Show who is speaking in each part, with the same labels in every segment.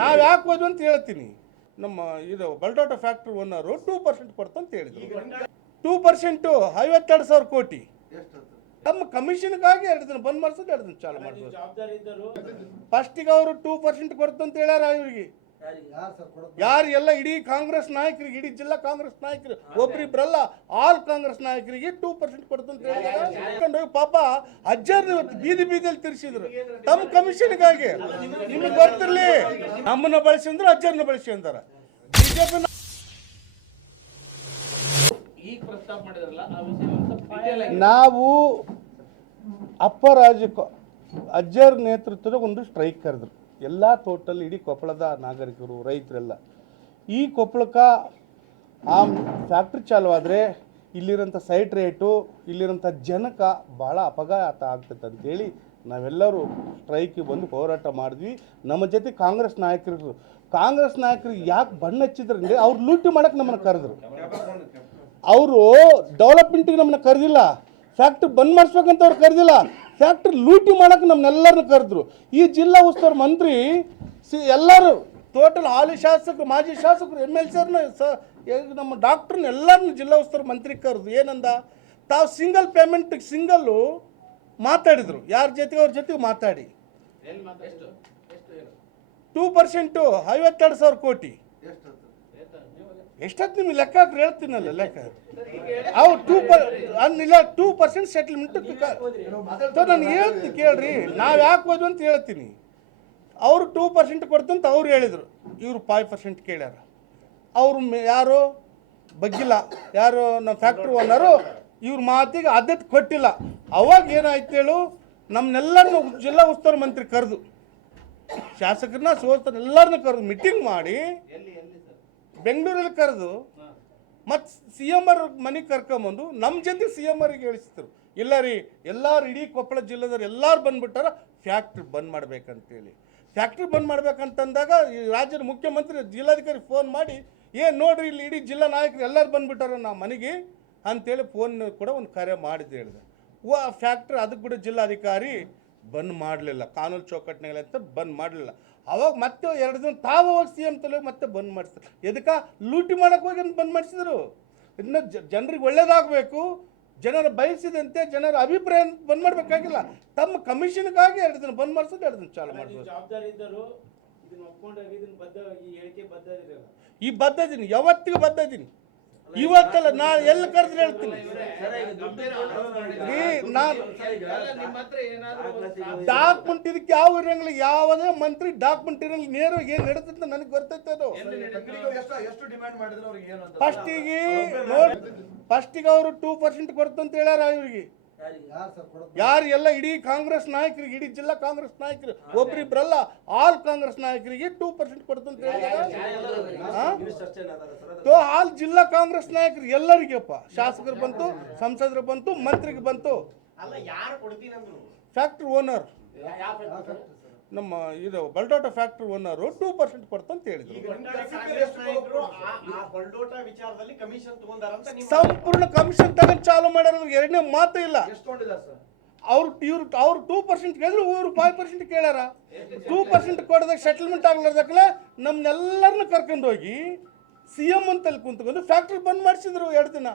Speaker 1: ನಾವ್ ಯಾಕೆ ಹೋದ್ವಿ ಅಂತ ಹೇಳ್ತೀನಿ. ನಮ್ಮ ಇದು Baldota factory owner two percent ಕೊಡ್ತು ಅಂತ ಹೇಳಿದ್ರು. ಟೂ ಪರ್ಸೆಂಟು ಐವತ್ತೆರಡು ಸಾವಿರ ಕೋಟಿ. ನಮ್ಮ ಕಮಿಷನ್ಗಾಗಿ ಎರಡು ದಿನ ಬಂದ್ ಮಾಡ್ಸೋದು ಎರಡು ದಿನ ಚಾಲು
Speaker 2: ಮಾಡಿಸೋದು.
Speaker 1: ಫಸ್ಟಿಗೆ ಅವರು ಟೂ ಪರ್ಸೆಂಟ್ ಕೊಡ್ತು ಅಂತ ಹೇಳ್ಯಾರ ಇವ್ರಿಗೆ. ಯಾರು ಎಲ್ಲ ಇಡೀ ಕಾಂಗ್ರೆಸ್ ನಾಯಕರಿಗೆ ಇಡೀ ಜಿಲ್ಲಾ ಕಾಂಗ್ರೆಸ್ ನಾಯಕರು ಒಬ್ರಿಬ್ರಲ್ಲ ಆಲ್ ಕಾಂಗ್ರೆಸ್ ನಾಯಕರಿಗೆ ಟೂ ಪರ್ಸೆಂಟ್ ಕೊಡ್ತು ಅಂತ ಹೇಳಿದಾರೆ ಕರ್ಕೊಂಡು ಹೋಗಿ ಪಾಪ ಅಜ್ಜರ್ ಇವತ್ತು ಬೀದಿ ಬೀದಿಯಲ್ಲಿ ತಿರ್ಸಿದ್ರು. ತಮ್ಮ ಕಮಿಷನ್ಗಾಗಿ. ನಿಮಗೆ ಬರ್ತಿರ್ಲಿ ನಮ್ಮನ್ನ ಬಳಸಿ ಅಂದ್ರೆ ಅಜ್ಜರ್ನ ಬಳಸಿ ಅಂತಾರ. ಬಿಜೆಪಿ
Speaker 2: ನಾವು ಅಪ್ಪ ಮಾಡಿದ್ರಲ್ಲ ಆ ವಿಷಯ ಒಂದು ಸ್ವಲ್ಪ
Speaker 1: ನಾವು ಅಪ್ಪರಾಜ ಅಜ್ಜರ್ ನೇತೃತ್ವದ ಒಂದು ಸ್ಟ್ರೈಕ್ ಕರೆದ್ರು. ಎಲ್ಲ ಟೋಟಲ್ ಇಡೀ ಕೊಪ್ಪಳದ ನಾಗರಿಕರು, ರೈತರೆಲ್ಲ. ಈ ಕೊಪ್ಪಳಕ್ಕೆ ಆ ಫ್ಯಾಕ್ಟ್ರಿ ಚಾಲುವಾದರೆ ಇಲ್ಲಿರೋಂಥ ಸೈಟ್ ರೇಟು ಇಲ್ಲಿರೋಂಥ ಜನಕ್ಕೆ ಭಾಳ ಅಪಘಾತ ಆಗ್ತೈತೆ ಅಂತೇಳಿ ನಾವೆಲ್ಲರೂ ಸ್ಟ್ರೈಕಿಗೆ ಬಂದು ಹೋರಾಟ ಮಾಡಿದ್ವಿ. ನಮ್ಮ ಜೊತೆ ಕಾಂಗ್ರೆಸ್ ನಾಯಕರು ಕಾಂಗ್ರೆಸ್ ನಾಯಕರು ಯಾಕೆ ಬಣ್ಣ ಹಚ್ಚಿದ್ರು ಅಂದರೆ ಅವ್ರು ಲೂಟಿ ಮಾಡಕ್ಕೆ ನಮ್ಮನ್ನು ಕರೆದ್ರು. ಅವರು ಡೆವಲಪ್ಮೆಂಟಿಗೆ ನಮ್ಮನ್ನು ಕರೆದಿಲ್ಲ. ಫ್ಯಾಕ್ಟ್ರಿ ಬಂದ್ ಮಾಡಿಸ್ಬೇಕಂತ ಅವ್ರು ಕರೆದಿಲ್ಲ. ಫ್ಯಾಕ್ಟ್ರಿ ಲೂಟಿ ಮಾಡೋಕೆ ನಮ್ಮನ್ನೆಲ್ಲರನ್ನ ಕರೆದ್ರು. ಈ ಜಿಲ್ಲಾ ಉಸ್ತುವಾರಿ ಮಂತ್ರಿ ಸಿ ಎಲ್ಲರೂ ಟೋಟಲ್ ಹಾಲಿ ಶಾಸಕರು ಮಾಜಿ ಶಾಸಕರು ಎಂ ಎಲ್ ಸಿಯವ್ರನ್ನ ಸ ನಮ್ಮ ಡಾಕ್ಟ್ರನ್ನ ಎಲ್ಲರನ್ನ ಜಿಲ್ಲಾ ಉಸ್ತುವಾರಿ ಮಂತ್ರಿ ಕರೆದು ಏನಂದ? ತಾವು ಸಿಂಗಲ್ ಪೇಮೆಂಟ್ ಸಿಂಗಲ್ಲು ಮಾತಾಡಿದರು. ಯಾರ ಜೊತೆಗೆ ಅವ್ರ ಜೊತೆಗೆ ಮಾತಾಡಿ. ಟೂ ಪರ್ಸೆಂಟು ಐವತ್ತೆರಡು ಸಾವಿರ ಕೋಟಿ. ಎಷ್ಟೊತ್ತು ನಿಮ್ಗೆ ಲೆಕ್ಕ ಹಾಕ್ರಿ ಹೇಳ್ತೀನಲ್ಲ ಲೆಕ್ಕ? ಅವ್ರು ಟೂ ಪರ್ ಅನ್ನಿಲ್ಲ ಟೂ ಪರ್ಸೆಂಟ್ ಸೆಟ್ಲ್ಮೆಂಟ್ ನಾನು ಹೇಳ್ತೀನಿ, ಕೇಳ್ರಿ. ನಾವು ಯಾಕೆ ಹೋದ್ವಿ ಅಂತ ಹೇಳ್ತೀನಿ. ಅವರು ಟೂ ಪರ್ಸೆಂಟ್ ಕೊಡ್ತಂತ ಅವ್ರು ಹೇಳಿದರು. ಇವರು ಫೈವ್ ಪರ್ಸೆಂಟ್ ಕೇಳ್ಯಾರ. ಅವರು ಯಾರು? ಬಗ್ಗಿಲ್ಲ. ಯಾರು? ನಮ್ಮ ಫ್ಯಾಕ್ಟ್ರಿ ಓನರು ಇವ್ರ ಮಾತಿಗೆ ಆದ್ಯತೆ ಕೊಟ್ಟಿಲ್ಲ. ಅವಾಗ ಏನಾಯ್ತು ಹೇಳು? ನಮ್ಮನ್ನೆಲ್ಲರನ್ನು ಜಿಲ್ಲಾ ಉಸ್ತುವಾರಿ ಮಂತ್ರಿ ಕರೆದು. ಶಾಸಕರನ್ನ ಸೋಸ್ತಾರ ಎಲ್ಲರನ್ನ ಕರೆದು ಮೀಟಿಂಗ್ ಮಾಡಿ ಬೆಂಗಳೂರಲ್ಲಿ ಕರೆದು ಮತ್ತು ಸಿ ಎಂ ಅವ್ರ ಮನೆಗೆ ಕರ್ಕೊಂಬಂದು ನಮ್ಮ ಜೊತೆಗೆ ಸಿ ಎಂ ಅವ್ರಿಗೆ ಹೇಳಿಸ್ತಾರೆ ಇಲ್ಲ ರೀ ಎಲ್ಲರೂ ಇಡೀ ಕೊಪ್ಪಳ ಜಿಲ್ಲೆದವ್ರು ಎಲ್ಲರೂ ಬಂದ್ಬಿಟ್ಟಾರ ಫ್ಯಾಕ್ಟ್ರಿ ಬಂದ್ ಮಾಡ್ಬೇಕಂತೇಳಿ. ಫ್ಯಾಕ್ಟ್ರಿ ಬಂದ್ ಮಾಡ್ಬೇಕಂತಂದಾಗ ಈ ರಾಜ್ಯದ ಮುಖ್ಯಮಂತ್ರಿ ಜಿಲ್ಲಾಧಿಕಾರಿ ಫೋನ್ ಮಾಡಿ ಏನು ನೋಡ್ರಿ ಇಲ್ಲಿ ಇಡೀ ಜಿಲ್ಲಾ ನಾಯಕರು ಎಲ್ಲರೂ ಬಂದ್ಬಿಟ್ಟಾರ ನಮ್ಮ ಮನೆಗೆ ಅಂತೇಳಿ ಫೋನ್ ಕೂಡ ಒಂದು ಕರೆ ಮಾಡಿದ್ದು ಹೇಳಿದೆ. ಓ ಫ್ಯಾಕ್ಟ್ರಿ ಅದಕ್ಕೆ ಕೂಡ ಜಿಲ್ಲಾಧಿಕಾರಿ ಬಂದ್ ಮಾಡಲಿಲ್ಲ. ಕಾನೂನು ಚೌಕಟ್ಟಿನಲ್ಲಿ ಅಂತ ಬಂದ್ ಮಾಡಲಿಲ್ಲ. ಅವಾಗ ಮತ್ತೆ ಎರಡು ದಿನ ತಾವು ಹೋಗಿ ಸಿ ಎಂ ತಲೆ ಮತ್ತೆ ಬಂದ್ ಮಾಡಿಸ್ತಾರೆ ಎದಕ್ಕೆ? ಲೂಟಿ ಮಾಡಕ್ಕೆ ಹೋಗಿ ಅಂತ ಬಂದ್ ಮಾಡಿಸಿದ್ರು. ಇನ್ನು ಜನರಿಗೆ ಒಳ್ಳೇದಾಗಬೇಕು ಜನರ ಬಯಸಿದಂತೆ ಜನರ ಅಭಿಪ್ರಾಯ ಬಂದ್ ಮಾಡಬೇಕಾಗಿಲ್ಲ. ತಮ್ಮ ಕಮಿಷನ್ಗಾಗಿ ಎರಡು ದಿನ ಬಂದ್ ಮಾಡಿಸೋದು ಎರಡು ದಿನ ಚಾಲು
Speaker 2: ಮಾಡಿಸೋದು ಈ ಬದ್ಧ ಇರಲ್ಲ
Speaker 1: ಈ ಬದ್ಧ ಇದೀನಿ ಯಾವತ್ತಿಗೂ ಬದ್ಧ ಇದೀನಿ. ಇವತ್ತಲ್ಲ ನಾ ಎಲ್ಲಿ ಕರೆದ್ರೆ ಹೇಳ್ತೀನಿ? ಡಾಕ್ಯುಮೆಂಟ್ ಇದಕ್ಕೆ ಯಾವ ಇರಂಗಿಲ್ಲ, ಯಾವುದೇ ಮಂತ್ರಿ ಡಾಕ್ಯುಮೆಂಟ್ ಇರಂಗಿಲ್ಲ, ನೇರವಾಗಿ ಏನು ನಡೀತಂತ ನನಗೆ ಬರ್ತೈತೆ ಅದು. ಫಸ್ಟಿಗೆ ಫಸ್ಟಿಗೆ ಅವರು ಟೂ ಪರ್ಸೆಂಟ್ ಕೊಡ್ತು ಅಂತ ಹೇಳ್ಯಾರ ಇವ್ರಿಗೆ. ಯಾರು ಎಲ್ಲ ಇಡೀ ಕಾಂಗ್ರೆಸ್ ನಾಯಕರಿಗೆ ಇಡೀ ಜಿಲ್ಲಾ ಕಾಂಗ್ರೆಸ್ ನಾಯಕರು ಒಬ್ರಿಬ್ರಲ್ಲ ಆಲ್ ಕಾಂಗ್ರೆಸ್ ನಾಯಕರಿಗೆ ಟೂ ಪರ್ಸೆಂಟ್ ಕೊಡ್ತಂತ ಹೇಳಿದಾರೆ? ಆಲ್ ಜಿಲ್ಲಾ ಕಾಂಗ್ರೆಸ್ ನಾಯಕರು ಎಲ್ಲರಿಗೆಪ್ಪ. ಶಾಸಕರು ಬಂತು ಸಂಸದರು ಬಂತು ಮಂತ್ರಿಗೆ ಬಂತು. Factory owner. ನಮ್ಮ ಇದು Baldota factory owner two percent ಕೊಡ್ತು ಅಂತ ಹೇಳಿದ್ರು. ಸಂಪೂರ್ಣ ಕಮಿಷನ್ ತಗೊಂಡು ಚಾಲು ಮಾಡ್ಯಾರ ಎರಡನೇ ಮಾತು ಇಲ್ಲ. ಅವ್ರು ಇವ್ರು ಅವ್ರು ಟೂ ಪರ್ಸೆಂಟ್ ಕೇಳಿದ್ರು ಇವ್ರು ಫೈವ್ ಪರ್ಸೆಂಟ್ ಕೇಳ್ಯಾರ. ಟೂ ಪರ್ಸೆಂಟ್ ಕೊಡೋದಕ್ಕೆ ಸೆಟಲ್ಮೆಂಟ್ ಆಗ್ಲಾರ್ದಕ್ಕೆ ನಮ್ಮನ್ನೆಲ್ಲರನ್ನು ಕರ್ಕೊಂಡು ಹೋಗಿ ಸಿ ಎಂ ಅಂತಲ್ಲಿ ಕುಂತ್ಕೊಂಡು ಫ್ಯಾಕ್ಟ್ರಿ ಬಂದ್ ಮಾಡಿಸಿದ್ರು ಎರಡು ದಿನ?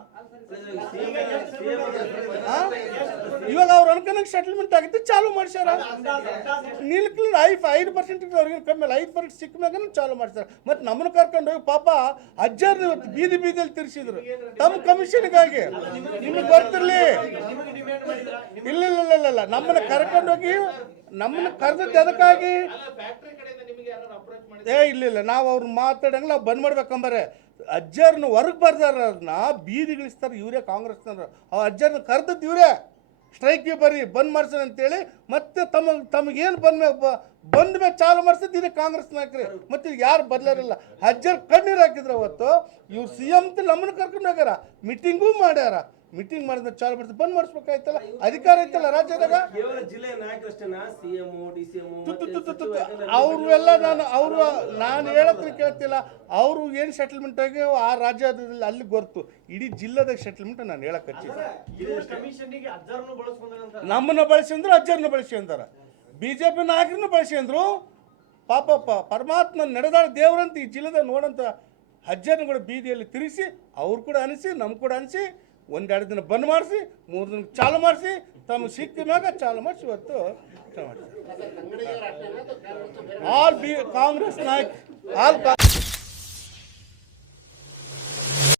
Speaker 1: ಇವಾಗ ಅವ್ರ ಅನ್ಕೊಂಡಂಗೆ ಸೆಟಲ್ಮೆಂಟ್ ಆಗಿತ್ತು ಚಾಲು ಮಾಡ್ಸ್ಯಾರ. ನಿಲ್ಕ್ಲಿ ಐದು ಐದು ಪರ್ಸೆಂಟ್ ಅವ್ರಿಗೆ ಕಮ್ಮಿ ಐದು ಪರ್ಸೆಂಟ್ ಸಿಕ್ಕ ಮ್ಯಾಗ ಚಾಲು ಮಾಡ್ತಾರೆ ಮತ್ತೆ ನಮ್ಮನ್ನ ಕರ್ಕೊಂಡು ಹೋಗಿ ಪಾಪ ಅಜ್ಜರ್ ಇವತ್ತು ಬೀದಿ ಬೀದಿಯಲ್ಲಿ ತಿರ್ಸಿದ್ರು. ತಮ್ಮ ಕಮಿಷನ್ಗಾಗಿ. ನಿಮಗೆ
Speaker 3: ಬರ್ತಿರ್ಲಿ
Speaker 1: ಇಲ್ಲ ಇಲ್ಲ ಇಲ್ಲ ಇಲ್ಲ, ನಮ್ಮನ್ನ ಕರ್ಕೊಂಡು ಹೋಗಿ ನಮ್ಮನ್ನ ಕರೆದದ್ದು ಎದಕ್ಕಾಗಿ? ಏ, ಇಲ್ಲ ಇಲ್ಲ. ನಾವು ಅವ್ರು ಮಾತಾಡಂಗಿಲ್ಲ ಬಂದ್ ಮಾಡ್ಬೇಕಂಬಾರೆ. ಅಜ್ಜರ್ನ ಹೊರಗೆ ಅವ್ರನ್ನ ಬೀದಿಗಿಳಿಸ್ತಾರೆ ಇವರೇ ಕಾಂಗ್ರೆಸ್ನವ್ರು. ಆ ಅಜ್ಜರ್ನ ಕರೆದದ್ದು ಇವರೇ. ಸ್ಟ್ರೈಕ್ಗೆ ಬರ್ರಿ, ಬಂದ್ ಮಾಡ್ಸೋಣ ಅಂತೇಳಿ ಮತ್ತೆ ತಮ್ಮ, ತಮಗೇನು ಬಂದ ಬಂದ ಮೇಲೆ ಚಾಲು ಮಾಡ್ಸದ್ ಇದೇ ಕಾಂಗ್ರೆಸ್ ನಾಯಕರೇ. ಮತ್ತೆ ಯಾರು ಬದಲಾರಿಲ್ಲ ಅಜ್ಜರ್ ಕಣ್ಣೀರು ಹಾಕಿದ್ರು ಅವತ್ತು ಇವ್ರು ಸಿ ಎಂ ನಮ್ಮನ್ನ ಕರ್ಕೊಂಡು ಹೋಗ್ಯಾರ. ಮೀಟಿಂಗೂ ಮಾಡ್ಯಾರ. ಮೀಟಿಂಗ್ ಮಾಡಿದ್ರೆ ಚಾಲು ಬರ್ತದೆ. ಬಂದ್ ಮಾಡಿಸ್ಬೇಕಾಯ್ತಲ್ಲ. ಅಧಿಕಾರ ಐತಲ್ಲ ರಾಜ್ಯದಾಗ? ಅವರು ಎಲ್ಲ ನಾನು ಅವರು ನಾನು ಹೇಳತ್ರ ಕೇಳ್ತಿಲ್ಲ. ಅವರು ಏನು ಸೆಟಲ್ಮೆಂಟ್ ಆಗಿ ಆ ರಾಜ್ಯದಲ್ಲಿ ಅಲ್ಲಿ ಗೊತ್ತು ಇಡೀ ಜಿಲ್ಲೆದಾಗ ಸೆಟಲ್ಮೆಂಟ್ ನಾನು ಹೇಳಕ್ ನಮ್ಮನ್ನ ಬಳಸಿ ಅಂದ್ರೆ ಅಜ್ಜರನ್ನ ಬಳಸಿ ಅಂದಾರ. ಬಿಜೆಪಿ ನಾಯಕರನ್ನ ಬಳಸಿ ಅಂದ್ರು. ಪಾಪ ಪರಮಾತ್ಮ ನಡೆದಾಳ ದೇವರಂತ ಈ ಜಿಲ್ಲೆದ ನೋಡಂತ ಅಜ್ಜರನ್ನ ಕೂಡ ಬೀದಿಯಲ್ಲಿ ತಿರುಗಿಸಿ ಅವ್ರು ಕೂಡ ಅನಿಸಿ ನಮ್ಗೆ ಕೂಡ ಅನಿಸಿ ಒಂದೆರಡು ದಿನ ಬಂದ್ ಮಾಡಿಸಿ ಮೂರು ದಿನ ಚಾಲು ಮಾಡಿಸಿ ತಮ್ಮ ಸಿಕ್ಕ ಮ್ಯಾಗ ಚಾಲು ಮಾಡಿಸಿ ಇವತ್ತು ಆಲ್ ಬಿ ಕಾಂಗ್ರೆಸ್ ನಾಯಕ್ ಆಲ್